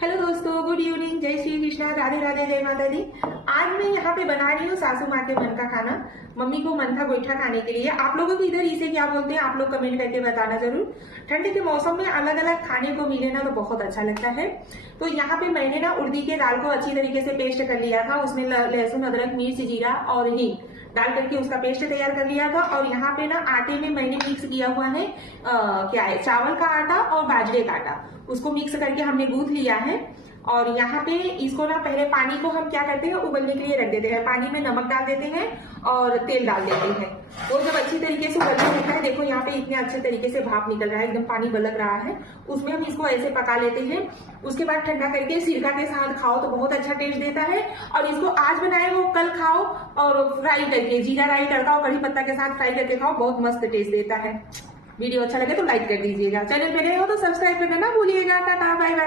Hello दोस्तों, good evening, जय श्री कृष्णा, राधे राधे, जय माता दी। आज मैं यहाँ पे बना रही हूँ सासू माँ के मन का खाना। मम्मी को मन था गोईठा खाने के लिए। आप लोगों को इधर इसे क्या बोलते हैं, आप लोग कमेंट करके बताना जरूर। ठंड के मौसम में अलग अलग खाने को मिले ना तो बहुत अच्छा लगता है। तो यहाँ पे मैंने ना उड़दी के दाल को अच्छी तरीके से पेस्ट कर लिया था। उसमें लहसुन, अदरक, मिर्च, जीरा और हींग डाल करके उसका पेस्ट तैयार कर लिया था। और यहाँ पे ना आटे में मैंने मिक्स किया हुआ है क्या है, चावल का आटा और बाजरे का आटा। उसको मिक्स करके हमने गूंथ लिया है। और यहाँ पे इसको ना पहले पानी को हम क्या करते हैं, उबलने के लिए रख देते हैं। पानी में नमक डाल देते हैं और तेल डाल देते हैं। वो जब अच्छी तरीके से उबलने लगता है, देखो यहाँ पे इतने अच्छे तरीके से भाप निकल रहा है, एकदम पानी बलक रहा है। उसमें हम इसको ऐसे पका लेते हैं। उसके बाद ठंडा करके सिरका के साथ खाओ तो बहुत अच्छा टेस्ट देता है। और इसको आज बनाए वो कल खाओ, और फ्राई करके जीरा राई तड़का और कढ़ी पत्ता के साथ फ्राई करके खाओ, बहुत मस्त टेस्ट देता है। वीडियो अच्छा लगे तो लाइक कर दीजिएगा। चैनल पे नए हो तो सब्सक्राइब करना ना भूलिएगा। Tata, bye bye.